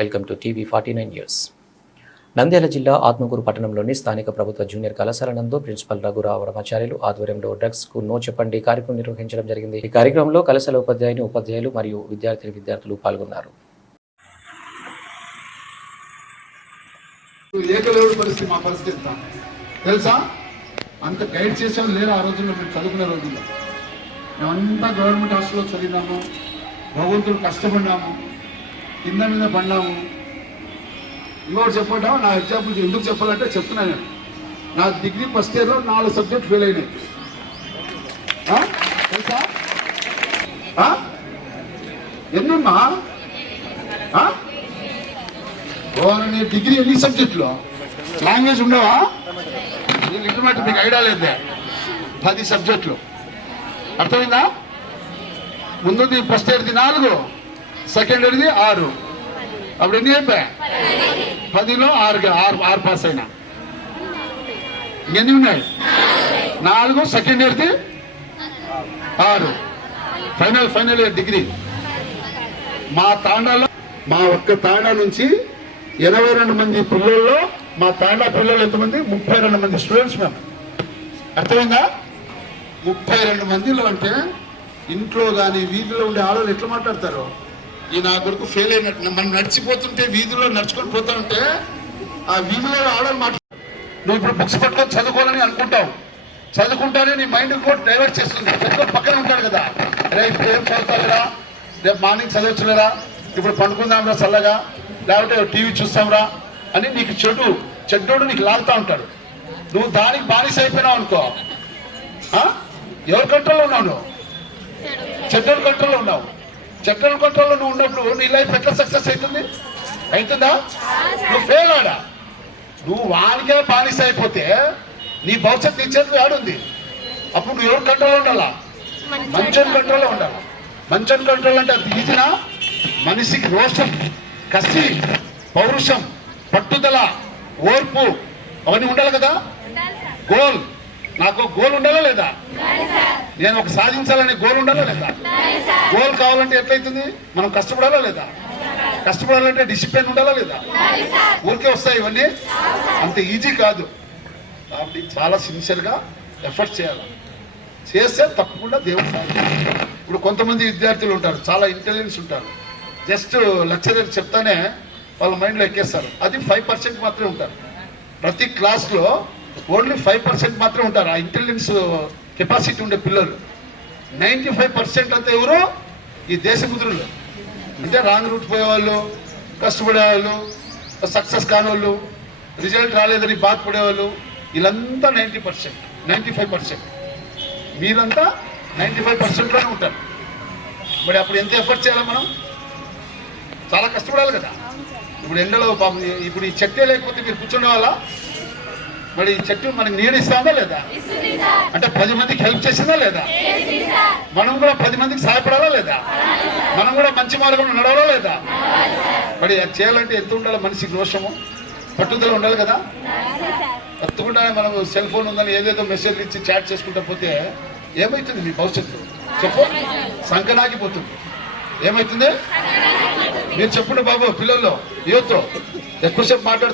Welcome to TV 49 news. Nandyal జిల్లా ఆత్మకూరు పట్టణంలోని స్థానిక ప్రభుత్వ జూనియర్ కళాశాల నందు ప్రిన్సిపల్ రఘురావు వరమాచార్యులు ఆధ్వర్యంలో డ్రగ్స్ కు నో చెప్పండి కార్యక్రమం నిర్వహించడం జరిగింది. ఈ కార్యక్రమంలో కళాశాల ఉపాధ్యాయులు మరియు విద్యార్థులు పాల్గొన్నారు. మా పరిస్థితి తెలుసా, అంత గైడ్ చేసేవాళ్ళు లేరు ఆ రోజుల్లో. మేము చదువుకునే రోజుల్లో మేమంతా గవర్నమెంట్ హాస్టల్లో చదివినాము, భగవంతుడు కష్టపడినాము, కింద మీద పడినాము. ఇంకోటి చెప్పటం, నా ఎగ్జాంపుల్ ఎందుకు చెప్పాలంటే చెప్తున్నాను. నా డిగ్రీ ఫస్ట్ ఇయర్లో 4 సబ్జెక్ట్ ఫెయిల్ అయినాయి తెలుసా. ఎన్నమ్మా నీ డిగ్రీ ఎన్ని సబ్జెక్టులు? లాంగ్వేజ్ ఉండవా? ఇంటర్మీడియట్ మీకు ఐడియా లేదే. 10 సబ్జెక్టులు అర్థమైందా? ముందుది ఫస్ట్ ఇయర్ది 4, సెకండ్ ఇయర్ది 6. అప్పుడు ఎన్ని అయిపోయా? 10లో 6 పాస్ అయినా. ఎన్ని ఉన్నాయి? 4, సెకండ్ ఇయర్ది 6, ఫైనల్ ఇయర్ డిగ్రీ. మా తాండాలో, మా ఒక్క తాండా నుంచి 82 మంది పిల్లల్లో, మా తాండా పిల్లలు ఎంతమంది? 32 మంది స్టూడెంట్స్ మేము. అర్థమైందా? 32 మందిలో అంటే ఇంట్లో కానీ వీధిలో ఉండే ఆడవాళ్ళు ఎట్లా మాట్లాడతారు? ఈ నా కొడుకు ఫెయిల్ అయినట్టు. మనం నడిచిపోతుంటే వీధిలో నడుచుకొని పోతా ఉంటే ఆ వీధిలో ఆడవాళ్ళు మాట్లాడు. నువ్వు ఇప్పుడు బుక్స్ పట్టుకొని చదువుకోవాలని అనుకుంటావు, చదువుకుంటానే నీ మైండ్ కూడా డైవర్ట్ చేస్తుంది. చదువుకొని పక్కన ఉంటాడు కదా, రేపు ఏం చదువుతావురా, రేపు మార్నింగ్ చదవచ్చులేరా, ఇప్పుడు పండుకుందాంరా చల్లగా, లేకపోతే టీవీ చూస్తాంరా అని నీకు చెడ్డోడు నీకు లాగుతూ ఉంటాడు. నువ్వు దానికి బానిస అయిపోయినావు అనుకో, ఎవరి కంట్రోల్లో ఉన్నావు? నువ్వు చెడ్డోడు కంట్రోల్లో ఉన్నావు. చెడ్డోడు కంట్రోల్లో నువ్వు ఉన్నప్పుడు నీ లైఫ్ ఎట్లా సక్సెస్ అవుతుందా? నువ్వు ఫెయిల్ ఆడా. నువ్వు వానికే బానిస అయిపోతే నీ భవిష్యత్తు నీ చేతిలో ఆడుంది. అప్పుడు నువ్వు ఎవరి కంట్రోల్లో ఉండాలా? మంచోని కంట్రోల్లో ఉండాలి. మంచోని కంట్రోల్ అంటే అది ఈజీనా? మనిషికి రోషం, కసి, పౌరుషం, పట్టుదల, ఓర్పు అవన్నీ ఉండాలి కదా. గోల్, నాకు గోల్ ఉండాలా లేదా? నేను ఒక సాధించాలనే గోల్ ఉండాలా లేదా? గోల్ కావాలంటే ఎట్లయితుంది? మనం కష్టపడాలా లేదా? కష్టపడాలంటే డిసిప్లిన్ ఉండాలా లేదా? ఊరికే వస్తాయి ఇవన్నీ, అంత ఈజీ కాదు. కాబట్టి చాలా సిన్సియర్గా ఎఫర్ట్ చేయాలి. చేస్తే తప్పకుండా దేవుడు సాధిస్తాడు. ఇప్పుడు కొంతమంది విద్యార్థులు ఉంటారు, చాలా ఇంటెలిజెన్స్ ఉంటారు. జస్ట్ లెక్చరర్ చెప్తానే వాళ్ళ మైండ్లో ఎక్కేస్తారు. అది 5% మాత్రమే ఉంటారు. ప్రతి క్లాస్లో ఓన్లీ 5% మాత్రమే ఉంటారు ఆ ఇంటెలిజెన్స్ కెపాసిటీ ఉండే పిల్లలు. 95% అంతా ఎవరు? ఈ దేశముద్రులు. అంటే రాంగ్ రూట్ పోయేవాళ్ళు, కష్టపడేవాళ్ళు, సక్సెస్ కానివాళ్ళు, రిజల్ట్ రాలేదని బాధపడేవాళ్ళు, వీళ్ళంతా 95%. మీరంతా 95%లోనే ఉంటారు. మరి అప్పుడు ఎంత ఎఫర్ట్ చేయాలి? మనం చాలా కష్టపడాలి కదా. ఇప్పుడు ఎండలో ఇప్పుడు ఈ చెట్టే లేకపోతే మీరు కూర్చునే వాళ్ళ? మరి ఈ చెట్టు మనకి నీడ ఇస్తుందా లేదా? అంటే 10 మందికి హెల్ప్ చేసిందా లేదా? మనం కూడా 10 మందికి సహాయపడాలా లేదా? మనం కూడా మంచి మార్గంలో నడవాలా లేదా? మరి అది చేయాలంటే ఎంత ఉండాలి? మనిషికి రోషము, పట్టుదల ఉండాలి కదా. ఎత్తుకుంటానే మనం సెల్ ఫోన్ ఉందని ఏదేదో మెసేజ్లు ఇచ్చి చాట్ చేసుకుంటా పోతే ఏమవుతుంది? మీ భవిష్యత్తు చెప్పు, సంకనాగిపోతుంది. ఏమవుతుంది? మీరు చెప్పుండే బాబు, పిల్లల్లో యూత్ ఎక్కువసేపు మాట్లాడుతూ